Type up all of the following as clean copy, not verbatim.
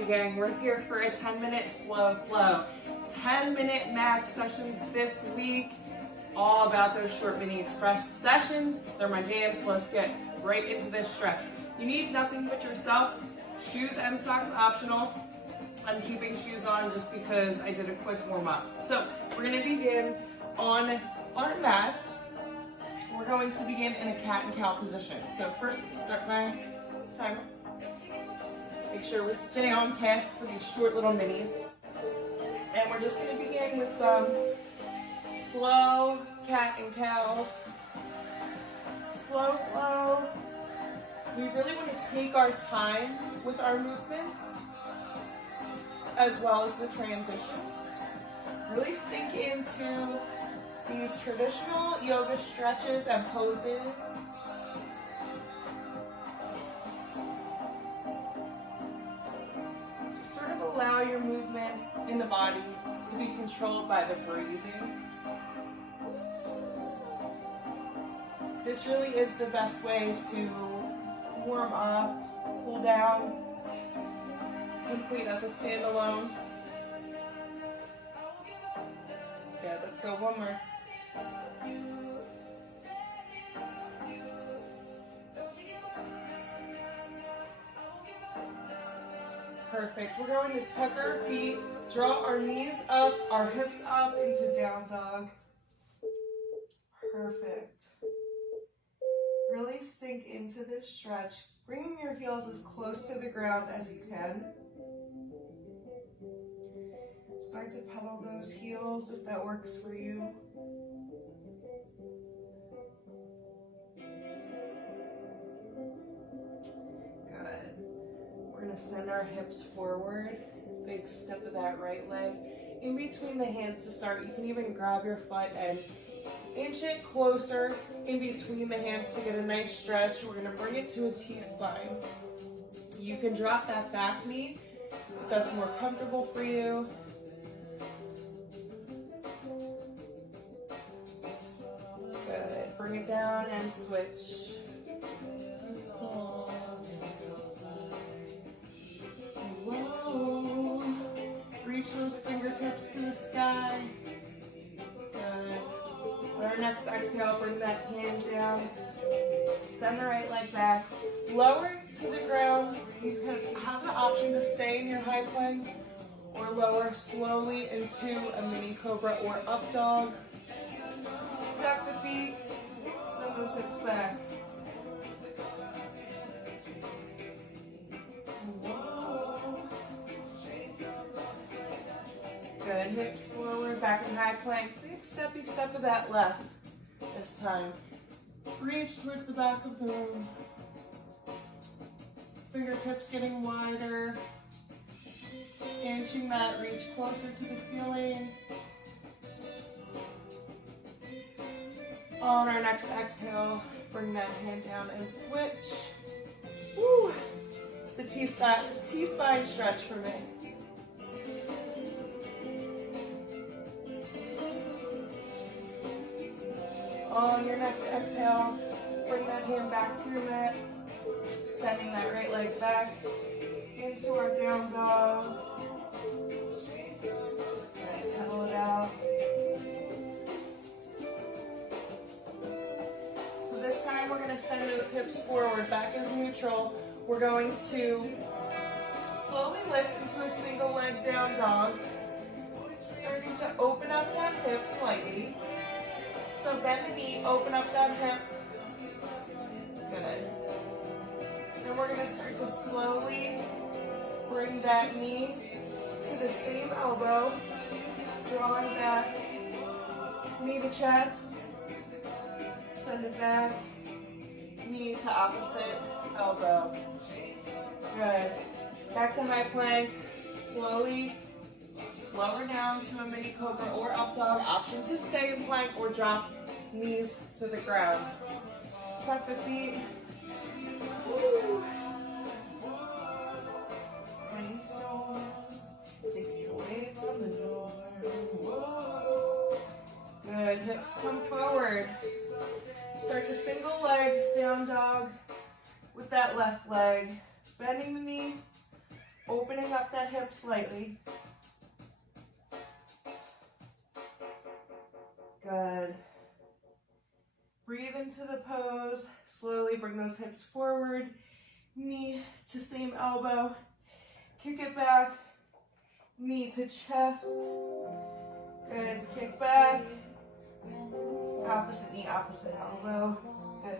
Gang Gang. We're here for a 10-minute slow flow. 10-minute max sessions this week. All about those short mini express sessions. They're my jam, so let's get right into this stretch. You need nothing but yourself. Shoes and socks optional. I'm keeping shoes on just because I did a quick warm up. So we're gonna begin on our mats. We're going to begin in a cat and cow position. So first, start my timer. Make sure we stay on task for these short little minis. And we're just gonna begin with some slow cat and cows. Slow flow. We really want to take our time with our movements as well as the transitions. Really sink into these traditional yoga stretches and poses. Just sort of allow your movement in the body to be controlled by the breathing. This really is the best way to warm up, cool down, complete as a standalone. Yeah, let's go one more. Perfect. We're going to tuck our feet, draw our knees up, our hips up into down dog. Perfect. Really sink into this stretch, bringing your heels as close to the ground as you can. Start to pedal those heels if that works for you. Good. We're going to send our hips forward. Big step of that right leg. In between the hands to start, you can even grab your foot and inch it closer in between the hands to get a nice stretch. We're gonna bring it to a T-spine. You can drop that back knee if that's more comfortable for you. Good, bring it down and switch. Whoa. Reach those fingertips to the sky. Good. On our next exhale, bring that hand down. Send the right leg back. Lower to the ground. You can have the option to stay in your high plank or lower slowly into a mini cobra or up dog. Tuck the feet. Send those hips back. Whoa. Good. Hips forward, back in high plank. Steppy step of that left this time. Reach towards the back of the room. Fingertips getting wider. Inching that reach closer to the ceiling. On our next exhale, bring that hand down and switch. Woo! It's the T-spine stretch for me. On your next exhale, bring that hand back to your mat, sending that right leg back into our down dog. And pedal it out. So this time we're going to send those hips forward, back as neutral. We're going to slowly lift into a single leg down dog, starting to open up that hip slightly. So bend the knee, open up that hip. Good. Then we're going to start to slowly bring that knee to the same elbow, drawing back, knee to chest, send it back, knee to opposite elbow. Good. Back to high plank, slowly lower down to a mini cobra or up dog. Option to stay in plank or drop knees to the ground. Tuck the feet. Woo. And so take it away from the door. Whoa. Good. Hips come forward. Start to single leg down dog with that left leg. Bending the knee, Opening up that hip slightly. Good. Breathe into the pose. Slowly bring those hips forward. Knee to same elbow. Kick it back. Knee to chest. Good. Kick back. Opposite knee, opposite elbow. Good.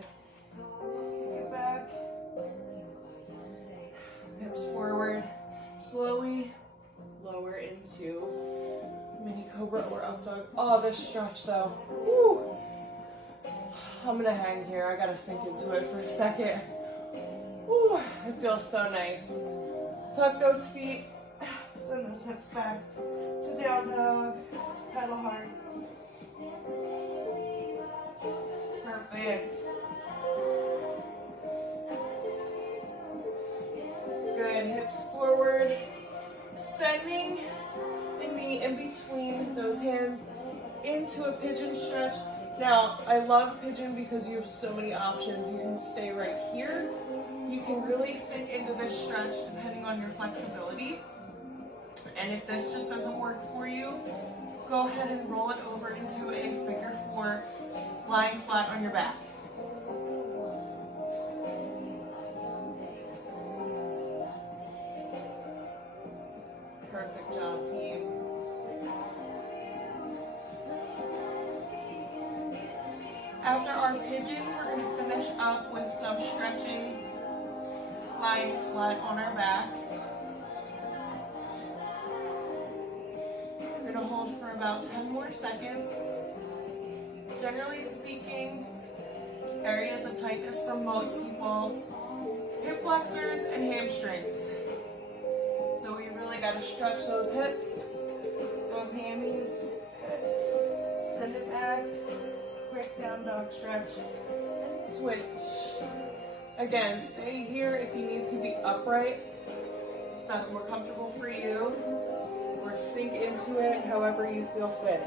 Kick it back. Hips forward. Slowly lower into mini cobra or up dog. Oh, this stretch though. Woo. I'm gonna hang here. I gotta sink into it for a second. Woo. It feels so nice. Tuck those feet. Send those hips back to down dog. Pedal hard. Perfect. Good. Hips forward. Sending the knee in between those hands into a pigeon stretch. Now, I love pigeon because you have so many options. You can stay right here. You can really sink into this stretch depending on your flexibility. And if this just doesn't work for you, go ahead and roll it over into a figure four, lying flat on your back. Perfect job, team. After our pigeon, we're going to finish up with some stretching, lying flat on our back. We're going to hold for about 10 more seconds. Generally speaking, areas of tightness for most people, hip flexors and hamstrings. So we really got to stretch those hips, those hammies. Send it back. Quick down dog stretch and switch. Again, stay here if you need to be upright, if that's more comfortable for you, or sink into it however you feel fit.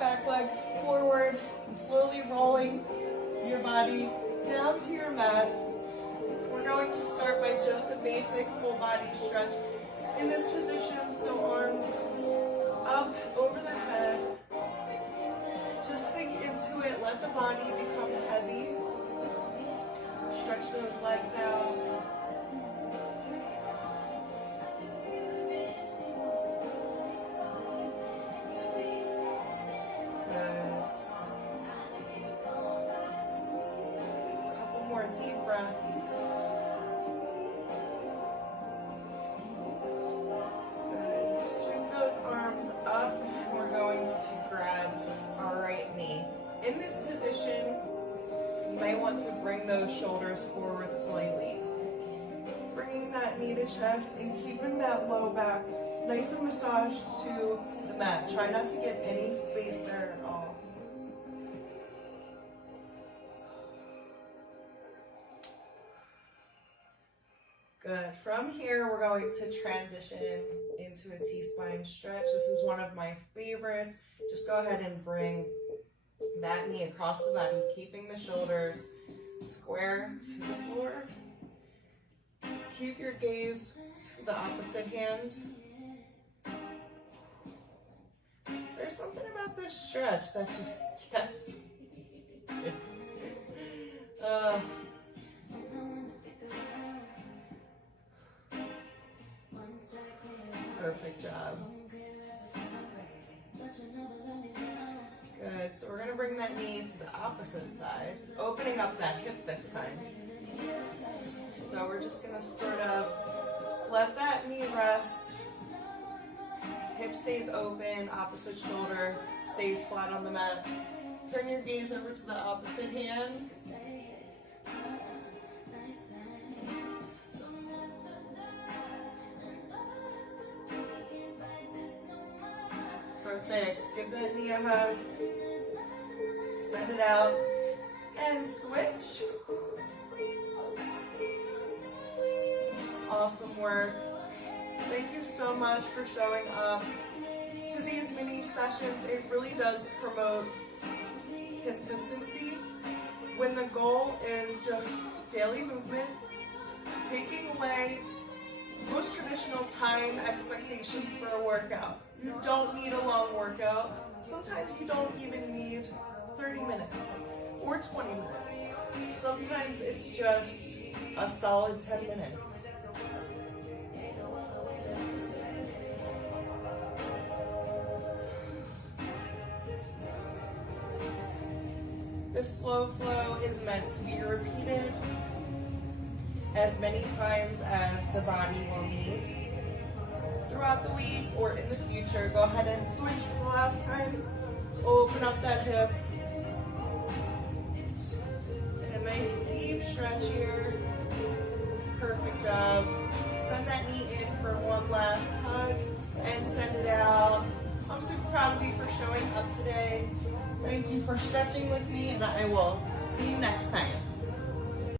Back leg forward and slowly rolling your body down to your mat. We're going to start by just a basic full body stretch in this position. So arms up over the head. Just sink into it. Let the body become heavy. Stretch those legs out. Deep breaths. Good. Swing those arms up and we're going to grab our right knee. In this position, you may want to bring those shoulders forward slightly. Bringing that knee to chest and keeping that low back nice and massaged to the mat. Try not to get any space there at all. Good. From here, we're going to transition into a T-spine stretch. This is one of my favorites. Just go ahead and bring that knee across the body, keeping the shoulders square to the floor. Keep your gaze to the opposite hand. There's something about this stretch that just gets me. Perfect job. Good, so we're gonna bring that knee to the opposite side, opening up that hip this time. So we're just gonna sort of let that knee rest. Hip stays open, opposite shoulder stays flat on the mat. Turn your gaze over to the opposite hand. Perfect. Give the knee a hug. Send it out. And switch. Awesome work. Thank you so much for showing up to these mini sessions. It really does promote consistency when the goal is just daily movement, taking away most traditional time expectations for a workout. You don't need a long workout. Sometimes you don't even need 30 minutes or 20 minutes. Sometimes it's just a solid 10 minutes. The slow flow is meant to be repeated as many times as the body will need. Throughout the week or in the future, go ahead and switch for the last time. Open up that hip. And a nice deep stretch here. Perfect job. Send that knee in for one last hug and send it out. I'm super proud of you for showing up today. Thank you for stretching with me, and I will see you next time.